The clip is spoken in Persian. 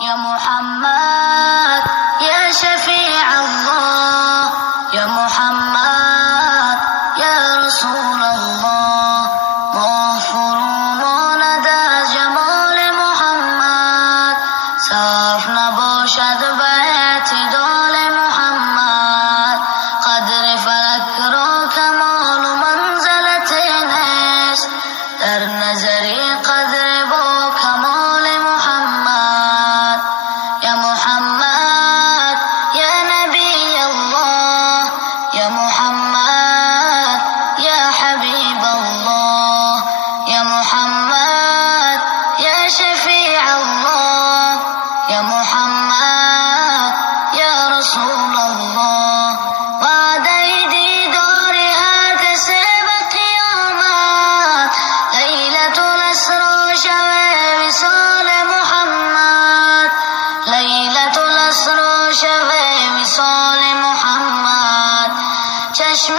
يا محمد يا شفيع الله يا محمد يا رسول الله مغفورون در جمال محمد صاف نباشد به اعتدال محمد قدر فلک را کمال و منزلت نیست در نظر قدر با کمال محمد يا محمد يا نبي الله يا محمد يا حبيب الله يا محمد يا شفيع الله يا محمد يا رسول الله وعدي دیدار عکس به قیامت لیلة الاسرا شب وصال محمد لیلة الاسرا شب وصال محمد چشم